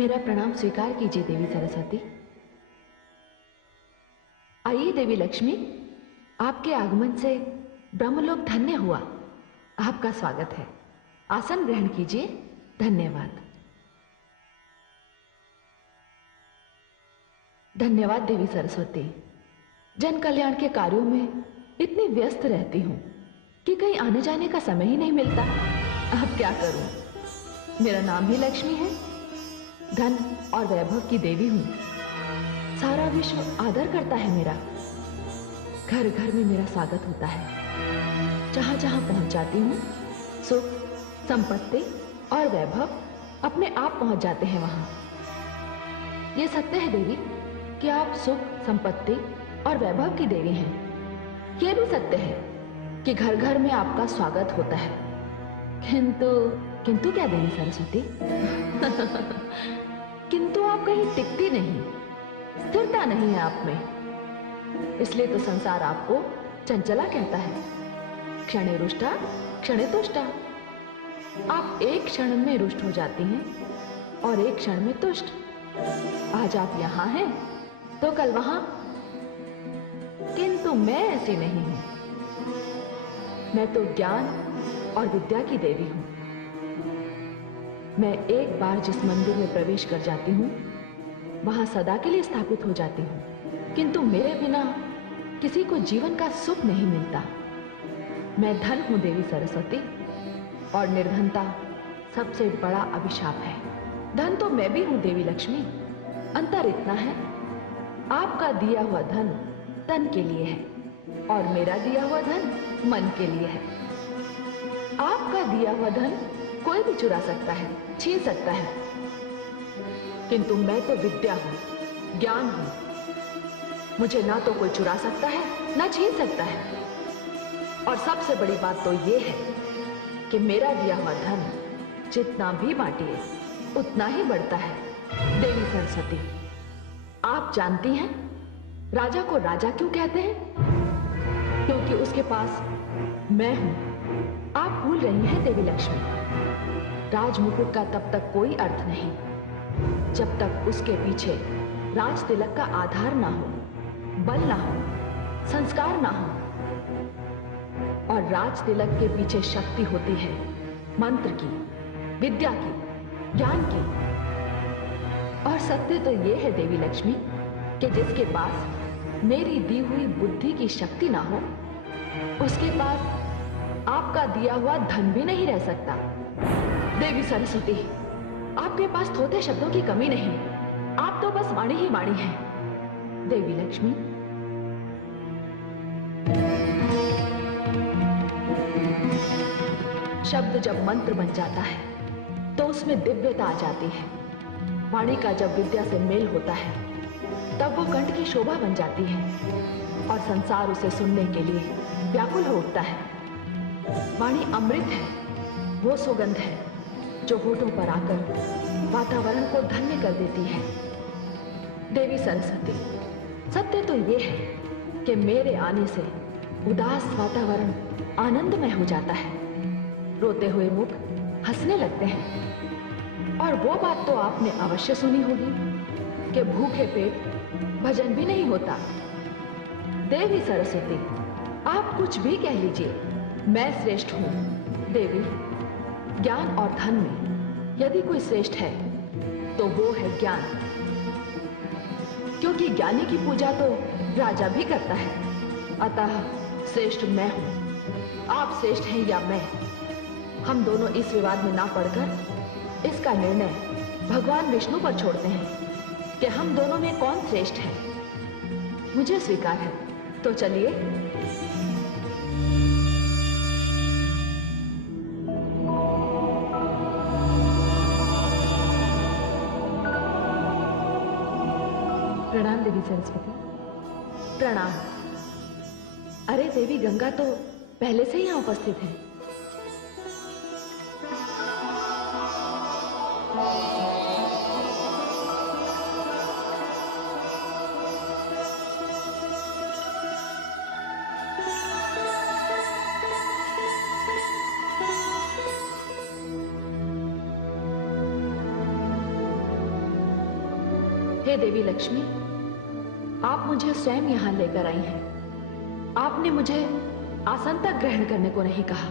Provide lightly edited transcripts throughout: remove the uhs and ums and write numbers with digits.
मेरा प्रणाम स्वीकार कीजिए देवी सरस्वती। आइए देवी लक्ष्मी, आपके आगमन से ब्रह्मलोक धन्य हुआ। आपका स्वागत है, आसन ग्रहण कीजिए। धन्यवाद। धन्यवाद देवी सरस्वती। जन कल्याण के कार्यों में इतनी व्यस्त रहती हूं कि कहीं आने जाने का समय ही नहीं मिलता। अब क्या करूं? मेरा नाम ही लक्ष्मी है, धन और वैभव की देवी हूं। सारा विश्व आदर करता है मेरा। घर घर में मेरा स्वागत होता है। जहां जहां पहुंच जाती हूं, सुख, संपत्ति और वैभव अपने आप पहुंच जाते हैं वहां। यह सत्य है देवी कि आप सुख, संपत्ति और वैभव की देवी हैं। यह भी सत्य है कि घर घर में आपका स्वागत होता है। किंतु क्या देवी सरस्वती? किंतु आप कहीं टिकती नहीं, स्थिरता नहीं है आप में। इसलिए तो संसार आपको चंचला कहता है। क्षणे रुष्टा क्षणे तुष्टा। आप एक क्षण में रुष्ट हो जाती हैं और एक क्षण में तुष्ट। आज आप यहां हैं तो कल वहां। किंतु मैं ऐसी नहीं हूं। मैं तो ज्ञान और विद्या की देवी हूं। मैं एक बार जिस मंदिर में प्रवेश कर जाती हूं, वहां सदा के लिए स्थापित हो जाती हूं। किंतु मेरे बिना किसी को जीवन का सुख नहीं मिलता। मैं धन हूं देवी सरस्वती, और निर्धनता सबसे बड़ा अभिशाप है। धन तो मैं भी हूं देवी लक्ष्मी। अंतर इतना है, आपका दिया हुआ धन तन के लिए है और मेरा दिया हुआ धन मन के लिए है। आपका दिया हुआ धन कोई भी चुरा सकता है, छीन सकता है, किंतु मैं तो विद्या हूं, ज्ञान हूं। मुझे ना तो कोई चुरा सकता है, ना छीन सकता है। और सबसे बड़ी बात तो यह है कि मेरा दिया हुआ धन जितना भी बांटिए उतना ही बढ़ता है। देवी सरस्वती, आप जानती हैं राजा को राजा क्यों कहते हैं? क्योंकि उसके पास मैं हूं। आप भूल रही हैं देवी लक्ष्मी, राजमुकुट का तब तक कोई अर्थ नहीं जब तक उसके पीछे राज तिलक का आधार ना हो, बल ना हो, संस्कार ना हो। और राज तिलक के पीछे शक्ति होती है मंत्र की, विद्या की, ज्ञान की। और सत्य तो यह है देवी लक्ष्मी कि जिसके पास मेरी दी हुई बुद्धि की शक्ति ना हो, उसके पास आपका दिया हुआ धन भी नहीं रह सकता। देवी सरस्वती, आपके पास थोथे शब्दों की कमी नहीं, आप तो बस वाणी ही वाणी हैं। देवी लक्ष्मी, शब्द जब मंत्र बन जाता है तो उसमें दिव्यता आ जाती है। वाणी का जब विद्या से मेल होता है तब वो कंठ की शोभा बन जाती है और संसार उसे सुनने के लिए व्याकुल हो उठता है। वाणी अमृत है, वो सुगंध है जो होठों पर आकर वातावरण को धन्य कर देती है। देवी सरस्वती, सत्य तो ये है कि मेरे आने से उदास वातावरण आनंदमय हो जाता है। रोते हुए मुख हंसने लगते हैं। और वो बात तो आपने अवश्य सुनी होगी कि भूखे पेट भजन भी नहीं होता। देवी सरस्वती, आप कुछ भी कह लीजिए, मैं श्रेष्ठ हूं। देवी, ज्ञान और धन में यदि कोई श्रेष्ठ है तो वो है ज्ञान, क्योंकि ज्ञानी की पूजा तो राजा भी करता है। अतः श्रेष्ठ मैं हूं। आप श्रेष्ठ हैं या मैं, हम दोनों इस विवाद में ना पड़कर इसका निर्णय भगवान विष्णु पर छोड़ते हैं कि हम दोनों में कौन श्रेष्ठ है। मुझे स्वीकार है, तो चलिए। प्रणाम देवी सरस्वती। प्रणाम। अरे देवी गंगा तो पहले से ही यहां उपस्थित है। हे देवी लक्ष्मी, आप मुझे स्वयं यहाँ लेकर आई हैं। आपने मुझे आसन तक ग्रहण करने को नहीं कहा।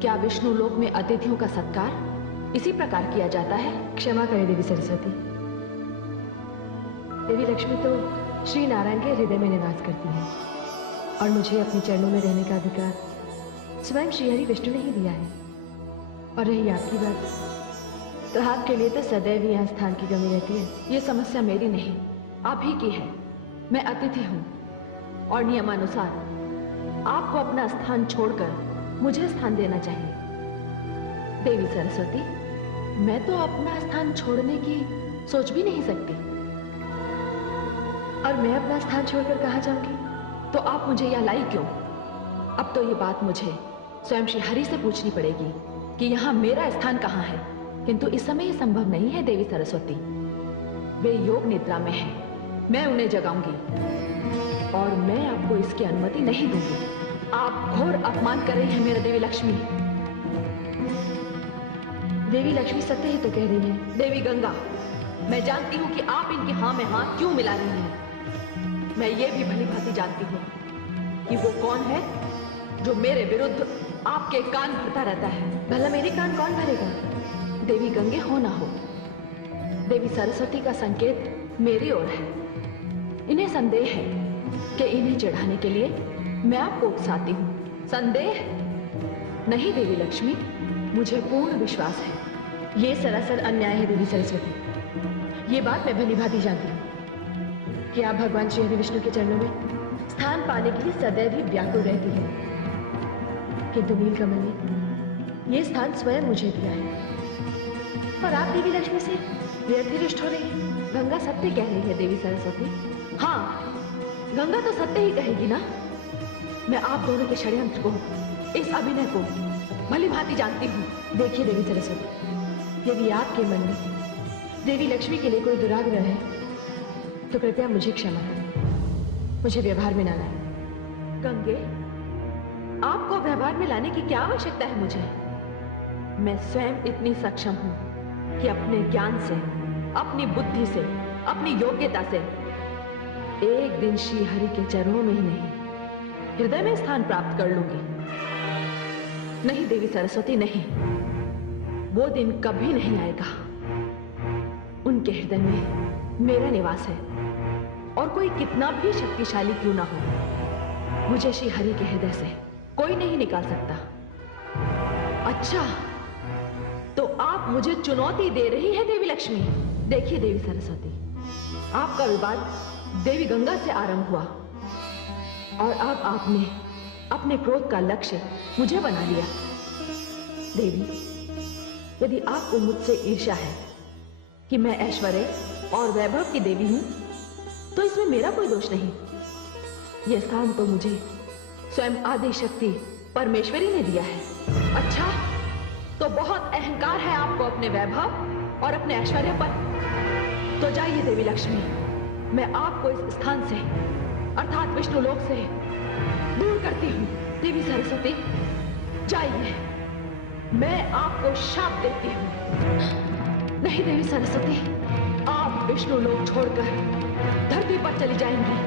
क्या विष्णु लोक में अतिथियों का सत्कार इसी प्रकार किया जाता है? क्षमा करें देवी सरस्वती। देवी लक्ष्मी तो श्री नारायण के हृदय में निवास करती है और मुझे अपने चरणों में रहने का अधिकार स्वयं श्रीहरि विष्णु ने ही दिया है। और रही आपकी बात, तो आपके लिए तो सदैव यहाँ स्थान की कमी रहती है। ये समस्या मेरी नहीं, आप ही की है। मैं अतिथि हूँ और नियमानुसार आपको अपना स्थान छोड़कर मुझे स्थान देना चाहिए। देवी सरस्वती, मैं तो अपना स्थान छोड़ने की सोच भी नहीं सकती। और मैं अपना स्थान छोड़कर कहाँ जाऊंगी? तो आप मुझे यहाँ लाई क्यों? अब तो ये बात मुझे स्वयं श्री हरि से पूछनी पड़ेगी कि यहाँ मेरा स्थान कहाँ है। किंतु इस समय ये संभव नहीं है देवी सरस्वती। वे योग निद्रा में हैं। मैं उन्हें जगाऊंगी और मैं आपको इसकी अनुमति नहीं दूंगी। आप घोर अपमान कर रही हैं मेरे देवी लक्ष्मी। देवी लक्ष्मी सत्य ही तो कह रही है। देवी गंगा, मैं जानती हूँ कि आप इनकी हाँ में हाँ क्यों मिला रही हैं। मैं ये भी भली भांति जानती हूँ कि वो कौन है जो मेरे विरुद्ध आपके कान भरता रहता है। भला मेरे कान कौन भरेगा? देवी गंगे हो ना हो, देवी सरस्वती का संकेत मेरी ओर है। इन्हें संदेह है कि इन्हें चढ़ाने के लिए मैं आपको उकसाती हूँ। संदेह नहीं देवी लक्ष्मी, मुझे पूर्ण विश्वास है। ये सरासर अन्याय है देवी सरस्वती। ये बात मैं भली भांति जानती हूँ कि आप भगवान श्री हरि विष्णु के चरणों में स्थान पाने के लिए सदैव ही व्याकुल रहती है। किंतु नीलकमल ने ये स्थान स्वयं मुझे दिया है और आप देवी लक्ष्मी से व्यर्थ ही रुष्ट हो रही है। गंगा सत्य कह रही है देवी सरस्वती। हाँ, गंगा तो सत्य ही कहेगी ना। मैं आप दोनों के षड्यंत्र को, इस अभिनय को भली भांति जानती हूँ। देखिए देवी सरस्वती, यदि आपके मन में देवी लक्ष्मी के लिए कोई दुराग्रह है तो कृपया मुझे क्षमा करें। मुझे व्यवहार में ना लाएं। गंगे, आपको व्यवहार में लाने की क्या आवश्यकता है मुझे? मैं स्वयं इतनी सक्षम हूं कि अपने ज्ञान से, अपनी बुद्धि से, अपनी योग्यता से एक दिन श्री हरि के चरणों में ही नहीं, हृदय में स्थान प्राप्त कर लूंगी। नहीं देवी सरस्वती, नहीं, वो दिन कभी नहीं आएगा। उनके हृदय में मेरा निवास है और कोई कितना भी शक्तिशाली क्यों ना हो, मुझे श्री हरि के हृदय से कोई नहीं निकाल सकता। अच्छा, तो आप मुझे चुनौती दे रही है देवी लक्ष्मी। देखिए देवी सरस्वती, आपका विवाद देवी गंगा से आरंभ हुआ और अब आपने अपने क्रोध का लक्ष्य मुझे बना लिया। देवी, यदि आपको मुझसे ईर्ष्या है कि मैं ऐश्वर्य और वैभव की देवी हूं, तो इसमें मेरा कोई दोष नहीं। यह स्थान तो मुझे स्वयं आदि शक्ति परमेश्वरी ने दिया है। अच्छा, तो बहुत अहंकार है आपको अपने वैभव और अपने ऐश्वर्य पर। तो जाइए देवी लक्ष्मी, मैं आपको इस स्थान से अर्थात विष्णु लोक से दूर करती हूँ। देवी सरस्वती, जाइए, मैं आपको शाप देती हूँ। नहीं देवी सरस्वती, आप विष्णु लोक छोड़कर धरती पर चली जाएंगी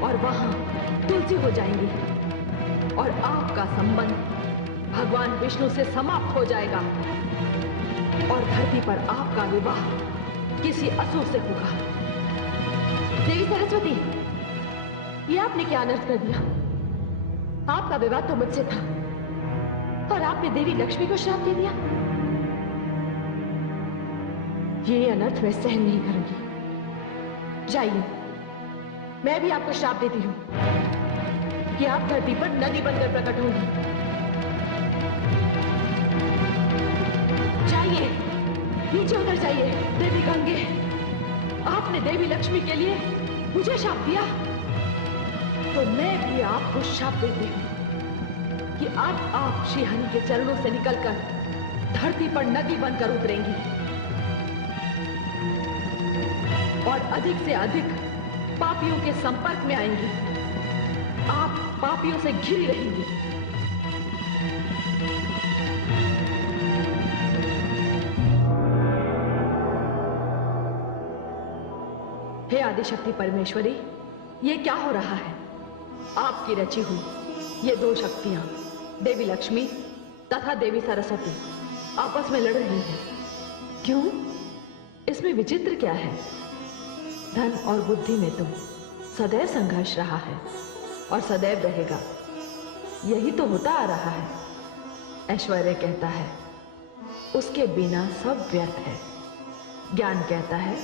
और वहां तुलसी हो जाएंगी और आपका संबंध भगवान विष्णु से समाप्त हो जाएगा और धरती पर आपका विवाह किसी असुर से होगा। देवी सरस्वती, ये आपने क्या अनर्थ कर दिया? आपका विवाह तो मुझसे था और आपने देवी लक्ष्मी को श्राप दे दिया। ये अनर्थ मैं सहन नहीं करूंगी। जाइए, मैं भी आपको श्राप देती हूं कि आप धरती पर नदी बनकर प्रकट होंगी। जाइए, नीचे उतर जाइए। देवी गंगे, आपने देवी लक्ष्मी के लिए मुझे शाप दिया, तो मैं भी आपको शाप देती हूं कि अब आप श्री हरि के चरणों से निकलकर धरती पर नदी बनकर उतरेंगी और अधिक से अधिक पापियों के संपर्क में आएंगी। आप पापियों से घिरी रहेंगी। आदिशक्ति परमेश्वरी, ये क्या हो रहा है? आपकी रची हुई ये दो शक्तियां, देवी लक्ष्मी तथा देवी सरस्वती, आपस में लड़ रही हैं। क्यों? इसमें विचित्र क्या है? धन और बुद्धि में तो सदैव संघर्ष रहा है और सदैव रहेगा। यही तो होता आ रहा है। ऐश्वर्य कहता है उसके बिना सब व्यर्थ है। ज्ञान कहता है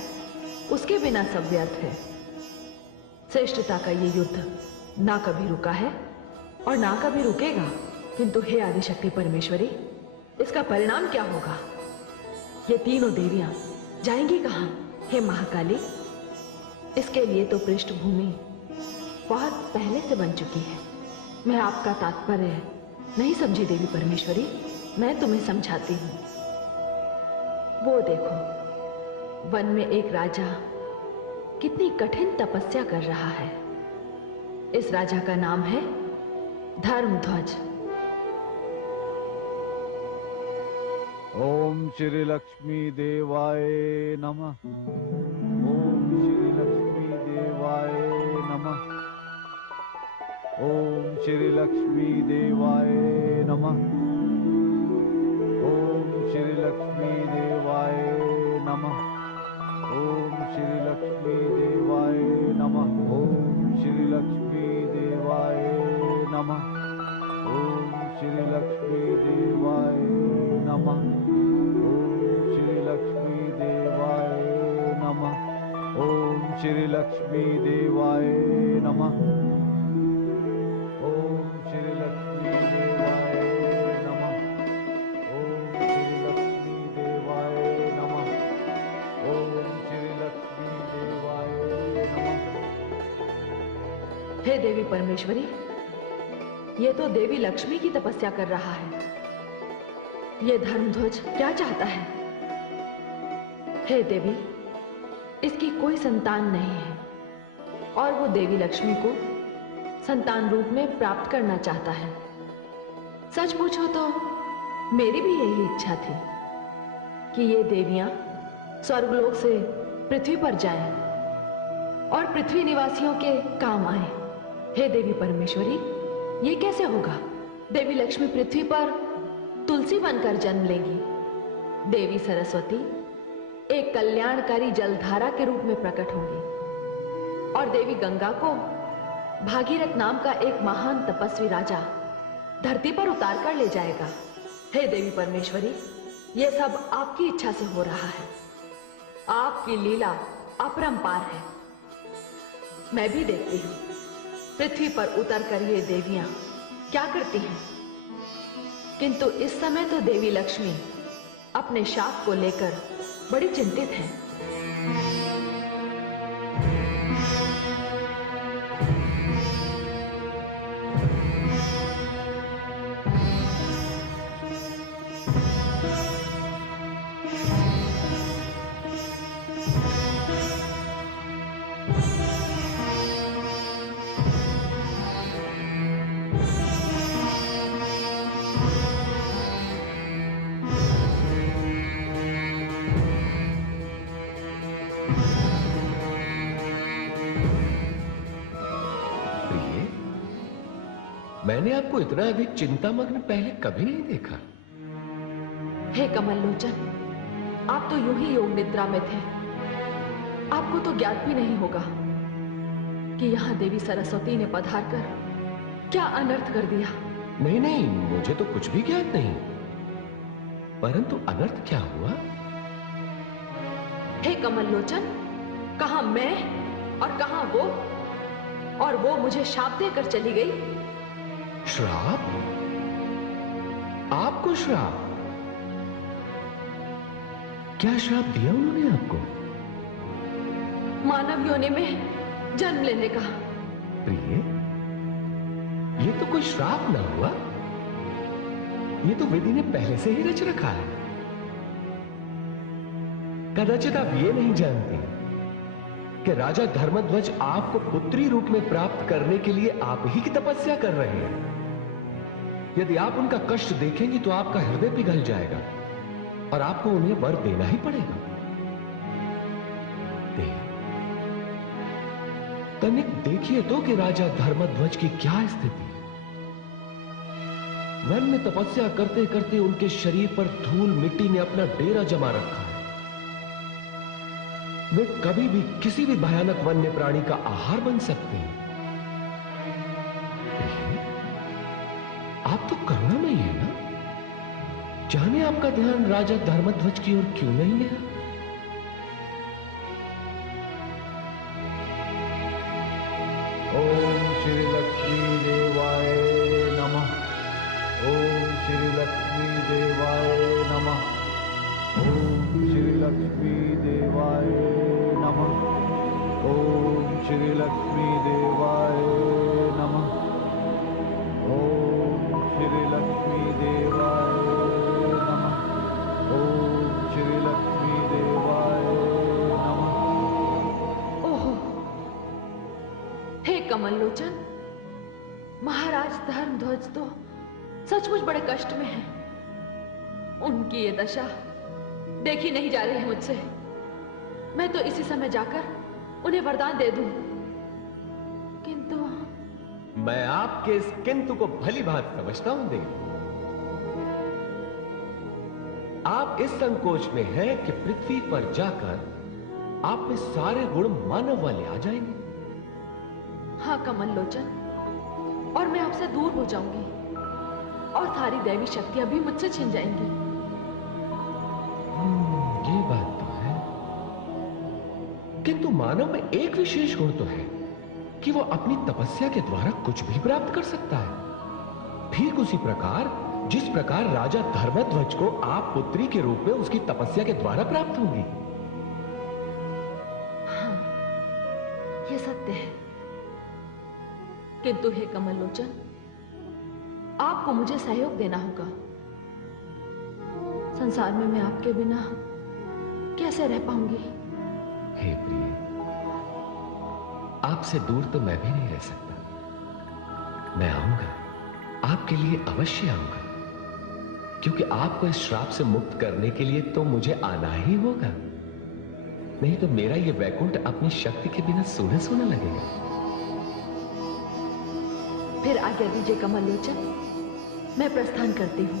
उसके बिना सब व्यर्थ है। श्रेष्ठता का ये युद्ध ना कभी रुका है और ना कभी रुकेगा। किंतु हे आदिशक्ति परमेश्वरी, इसका परिणाम क्या होगा? ये तीनों देवियां जाएंगी कहां? हे महाकाली, इसके लिए तो पृष्ठभूमि बहुत पहले से बन चुकी है। मैं आपका तात्पर्य नहीं समझी देवी परमेश्वरी, मैं तुम्हें समझाती हूं। वो देखो, वन में एक राजा कितनी कठिन तपस्या कर रहा है। इस राजा का नाम है धर्मध्वज। ओम श्री लक्ष्मी देवाय नमः। ओम श्री लक्ष्मी देवाय नमः। ओम श्री लक्ष्मी देवाय नमः। ओम श्री लक्ष्मी देवाय नमः। ओम श्री लक्ष्मी देवाय नमः। ओम श्री लक्ष्मी देवाय नमः। ओम श्री लक्ष्मी देवाय नमः। ओम श्री लक्ष्मी देवाय नमः। ओम श्री लक्ष्मी देवाय नमः। ओम श्री लक्ष्मी देवाय नमः। ओम श्री लक्ष्मी देवाय नमः। ओम श्री लक्ष्मी देवाय नमः। हे देवी परमेश्वरी, ये तो देवी लक्ष्मी की तपस्या कर रहा है। ये धर्मध्वज क्या चाहता है? हे देवी, इसकी कोई संतान नहीं है और वो देवी लक्ष्मी को संतान रूप में प्राप्त करना चाहता है। सच पूछो तो मेरी भी यही इच्छा थी कि ये देवियां स्वर्गलोक से पृथ्वी पर जाएं और पृथ्वी निवासियों के काम आए। हे देवी परमेश्वरी, ये कैसे होगा? देवी लक्ष्मी पृथ्वी पर तुलसी बनकर जन्म लेंगी। देवी सरस्वती एक कल्याणकारी जलधारा के रूप में प्रकट होंगी और देवी गंगा को भागीरथ नाम का एक महान तपस्वी राजा धरती पर उतार कर ले जाएगा। हे देवी परमेश्वरी, यह सब आपकी इच्छा से हो रहा है। आपकी लीला अपरंपार है। मैं भी देखती हूं पृथ्वी पर उतर कर ये देवियां क्या करती हैं। किंतु इस समय तो देवी लक्ष्मी अपने शाप को लेकर बड़ी चिंतित हैं। मैंने आपको इतना अधिक चिंतामग्न पहले कभी नहीं देखा। हे कमल लोचन, आप तो यूं ही योग निद्रा में थे। आपको तो ज्ञात भी नहीं होगा कि यहां देवी सरस्वती ने पधार कर क्या अनर्थ कर दिया। नहीं नहीं, मुझे तो कुछ भी ज्ञात नहीं, परंतु अनर्थ क्या हुआ? हे कमल लोचन, कहां मैं और कहां वो, और वो मुझे शाप देकर चली गई। श्राप? आपको श्राप? क्या श्राप दिया उन्होंने आपको? मानव योनि में जन्म लेने का। प्रिय, ये तो कोई श्राप ना हुआ, ये तो विधि ने पहले से ही रच रखा है। कदाचित आप ये नहीं जानते कि राजा धर्मध्वज आपको पुत्री रूप में प्राप्त करने के लिए आप ही की तपस्या कर रहे हैं। यदि आप उनका कष्ट देखेंगी तो आपका हृदय पिघल जाएगा और आपको उन्हें वर देना ही पड़ेगा। तनिक देखिए तो कि राजा धर्मध्वज की क्या स्थिति है। वन में तपस्या करते करते उनके शरीर पर धूल मिट्टी ने अपना डेरा जमा रखा है। वे कभी भी किसी भी भयानक वन्य प्राणी का आहार बन सकते हैं। आप तो करुणामयी है ना? जाने आपका ध्यान राजा धर्मध्वज की ओर क्यों नहीं है? ओम श्री लक्ष्मी देवाय नमः। ओम श्री लक्ष्मी देवाय नमः। ओम श्री लक्ष्मी देवाय नमः। ओम श्री लक्ष्मी देवाय नमः। ओम श्री लक्ष्मी देवाय नमः। ओम श्री लक्ष्मी देवाय नमः। ओहो, हे कमल लोचन, महाराज धर्मध्वज तो सचमुच बड़े कष्ट में हैं। उनकी ये दशा देखी नहीं जा रही है मुझसे। मैं तो इसी समय जाकर उन्हें वरदान दे दूं, किंतु मैं आपके इस किंतु को भली भांति समझता हूं देवी। आप इस संकोच में हैं कि पृथ्वी पर जाकर आप में सारे गुण मानव वाले आ जाएंगे। हाँ कमल लोचन, और मैं आपसे दूर हो जाऊंगी और सारी दैवी शक्तियां भी मुझसे छिन जाएंगी। ये बात तो है, किंतु मानव में एक विशेष गुण तो है कि वो अपनी तपस्या के द्वारा कुछ भी प्राप्त कर सकता है। ठीक उसी प्रकार जिस प्रकार राजा धर्मध्वज को आप पुत्री के रूप में उसकी तपस्या के द्वारा प्राप्त होगी। हाँ, ये सत्य है, किंतु हे कमल लोचन, आपको मुझे सहयोग देना होगा। संसार में मैं आपके बिना कैसे रह पाऊंगी? हे प्रिय, आपसे दूर तो मैं भी नहीं रह सकता। मैं आऊंगा, आपके लिए अवश्य आऊंगा, क्योंकि आपको इस श्राप से मुक्त करने के लिए तो मुझे आना ही होगा। नहीं तो मेरा यह वैकुंठ अपनी शक्ति के बिना सूना सूना लगेगा। फिर आज्ञा दीजिए कमल लोचन, मैं प्रस्थान करती हूं।